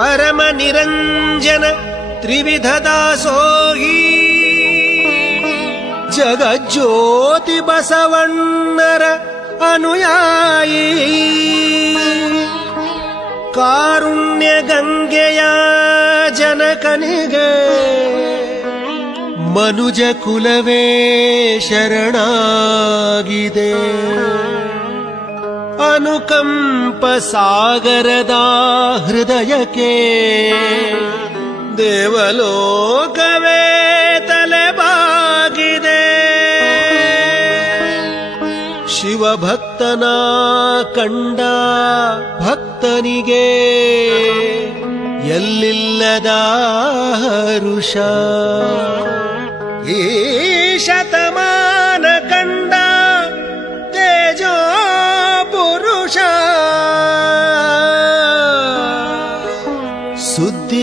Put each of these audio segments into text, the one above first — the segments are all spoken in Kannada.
ಪರಮ ನಿರಂಜನ ತ್ರಿವಿಧ ದಾಸೋಹಿ ಜಗಜ್ಯೋತಿ ಬಸವಣ್ಣರ ಅನುಯಾಯಿ. ಕಾರುಣ್ಯ ಗಂಗೆಯ ಜನಕನಿಗೆ. ಮನುಜ ಕುಲವೇ ಶರಣಾಗಿದೆ. ಅನುಕಂಪ ಸಾಗರದ ಹೃದಯಕ್ಕೆ ದೇವಲೋಕವೇ ತಲೆಬಾಗಿದೆ. ಶಿವಭಕ್ತನ ಕಂಡ ಭಕ್ತನಿಗೆ ಎಲ್ಲಿಲ್ಲದ ಹರುಷ. ಈ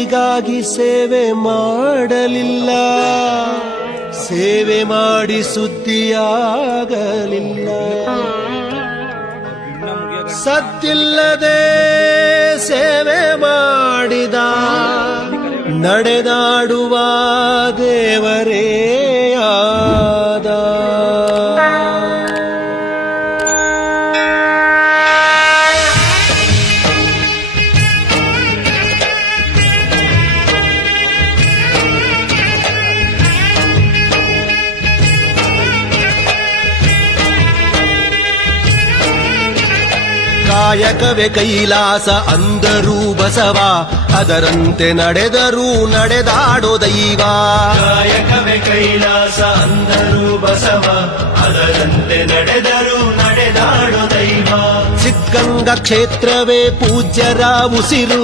ಸುದ್ದಿಗಾಗಿ ಸೇವೆ ಮಾಡಲಿಲ್ಲ. ಸೇವೆ ಮಾಡಿ ಸುದ್ದಿಯಾಗಲಿಲ್ಲ. ಸತ್ತಿಲ್ಲದೆ ಸೇವೆ ಮಾಡಿದ ನಡೆದಾಡುವ ದೇವರೇ. ಕಾಯಕವೇ ಕೈಲಾಸ ಅಂದರೂ ಬಸವ ಅದರಂತೆ ನಡೆದರೂ ನಡೆದಾಡೋ ದೈವ. ಕಾಯಕವೇ ಕೈಲಾಸ ಅಂದರೂ ಬಸವ ಅದರಂತೆ ನಡೆದರು ನಡೆದಾಡೋ ದೈವ. ಸಿದ್ಧಗಂಗಾ ಕ್ಷೇತ್ರವೇ ಪೂಜ್ಯರ ಉಸಿರು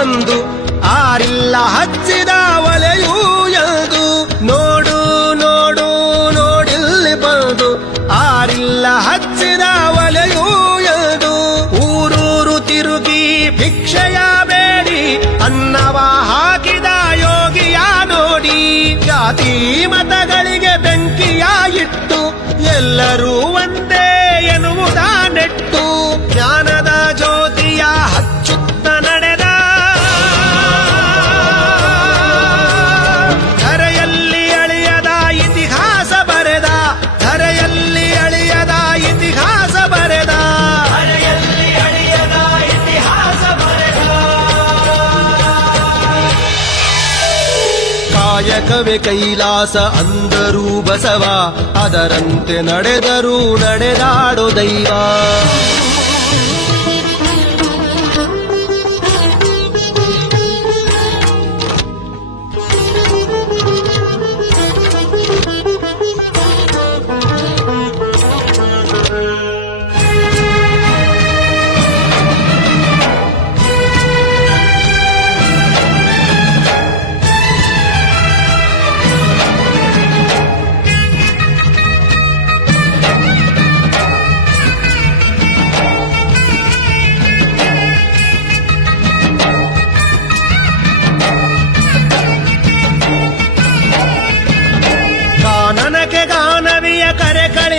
ಬಂದು ಆರಿಲ್ಲ ಹಚ್ಚಿದ ಒಲೆಯೂ ಎಲ್ದು. ನೋಡು ನೋಡು, ನೋಡಿಲ್ಲಿ ಬಂದು ಆರಿಲ್ಲ ಹಚ್ಚಿದ ಒಲೆಯೂ ಎಲ್ದು. ಊರೂರು ತಿರುಗಿ ಭಿಕ್ಷೆಯ ಬೇಡಿ, ಅನ್ನವ ಹಾಕಿದ ಯೋಗಿಯ ನೋಡಿ. ಜಾತಿ ಮತಗಳಿಗೆ ಬೆಂಕಿಯ ಇಟ್ಟು ಎಲ್ಲರೂ ಒಂದೇ ಕಾಯಕವೇ ಕೈಲಾಸ ಅಂದರೂ ಬಸವ ಅದರಂತೆ ನಡೆದರೂ ನಡೆದಾಡೋ ದೈವ.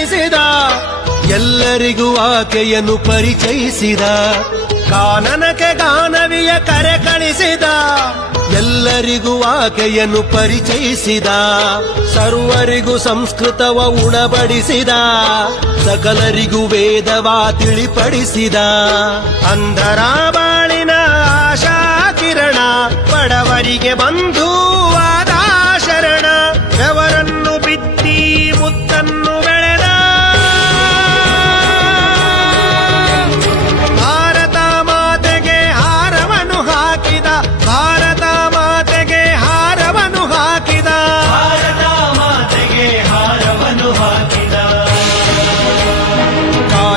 ಕರೆ ಎಲ್ಲರಿಗೂ ಆಕೆಯನ್ನು ಪರಿಚಯಿಸಿದ, ಕಾನನಕ್ಕೆ ಗಾನವಿಯ ಕರೆ ಕಳಿಸಿದ, ಎಲ್ಲರಿಗೂ ಆಕೆಯನ್ನು ಪರಿಚಯಿಸಿದ, ಸರ್ವರಿಗೂ ಸಂಸ್ಕೃತವ ಉಣಬಡಿಸಿದ, ಸಕಲರಿಗೂ ವೇದವ ತಿಳಿಪಡಿಸಿದ. ಅಂಧರ ಬಾಳಿನ ಆಶಾ ಕಿರಣ ಬಡವರಿಗೆ ಬಂಧುವಾದ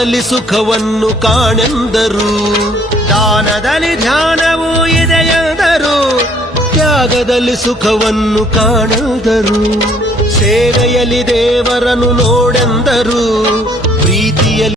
ತ್ಯಾಗದಲ್ಲಿ ಸುಖವನ್ನು ಕಾಣೆಂದರು. ದಾನದಲ್ಲಿ ಧ್ಯಾನವೂ ಇದೆಯೆಂದರು ತ್ಯಾಗದಲ್ಲಿ ಸುಖವನ್ನು ಕಾಣದರು. ಸೇವೆಯಲ್ಲಿ ದೇವರನ್ನು ನೋಡೆಂದರು. ಪ್ರೀತಿಯಲ್ಲಿ